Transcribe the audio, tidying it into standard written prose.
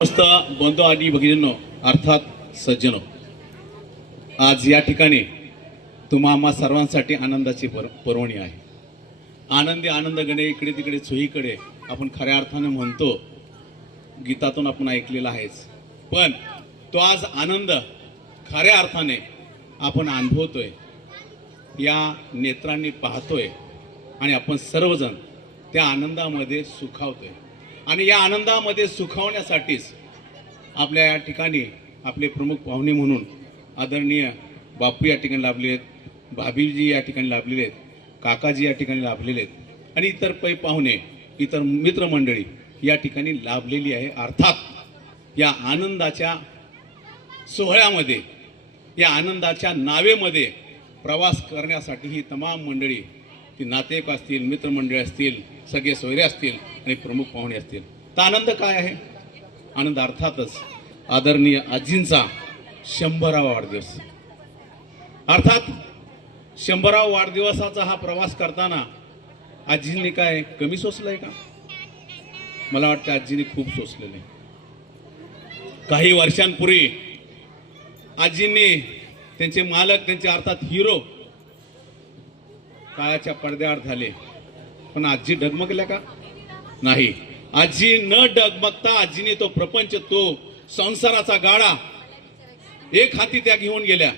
मस्त बंधू आणि भगिनींनो, अर्थात सज्जनो, आज या ठिकाणी तुम्हा आम्हा सर्वांसाठी आनंदाची पर्वणी आहे. आनंदी आनंद गणे इकडे तिकडे चोहीकडे आपण खऱ्या अर्थाने म्हणतो, गीतातून आपण ऐकलेला आहेच. पण तो आज आनंद खऱ्या अर्थाने आपण अनुभवतोय, या नेत्रांनी पाहतोय आणि आपण सर्वजण त्या आनंदामध्ये सुखावतोय. आणि या आनंदामध्ये सुखावण्यासाठीच आपल्या या ठिकाणी आपले प्रमुख पाहुणे म्हणून आदरणीय बापू या ठिकाणी लाभले आहेत, भाभीजी या ठिकाणी लाभलेले आहेत, काकाजी या ठिकाणी लाभलेले आहेत आणि इतर पै पाहुणे, इतर मित्रमंडळी या ठिकाणी लाभलेली आहे. अर्थात या आनंदाच्या सोहळ्यामध्ये, या आनंदाच्या नावेमध्ये प्रवास करण्यासाठी ही तमाम मंडळी, ती नातेवाईक असतील, मित्रमंडळी असतील, सगळे सोयरे असतील आणि प्रमुख पाहुणे असतील. तर आनंद काय आहे? आनंद अर्थातच आदरणीय आजींचा 100वा वाढदिवस. अर्थात 100वा वाढदिवसाचा हा प्रवास करताना आजींनी काय कमी सोसलंय का? मला वाटतं आजींनी खूप सोसलेलं आहे. काही वर्षांपूर्वी आजींनी त्यांचे मालक, त्यांचे अर्थात हिरो काळाच्या पडद्याआड झाले, पण आजी डगमगल्या का? नाही. आजी न डगमगता आजीने तो प्रपंच, तो संसाराचा गाडा एक हाती त्या घेऊन गेल्या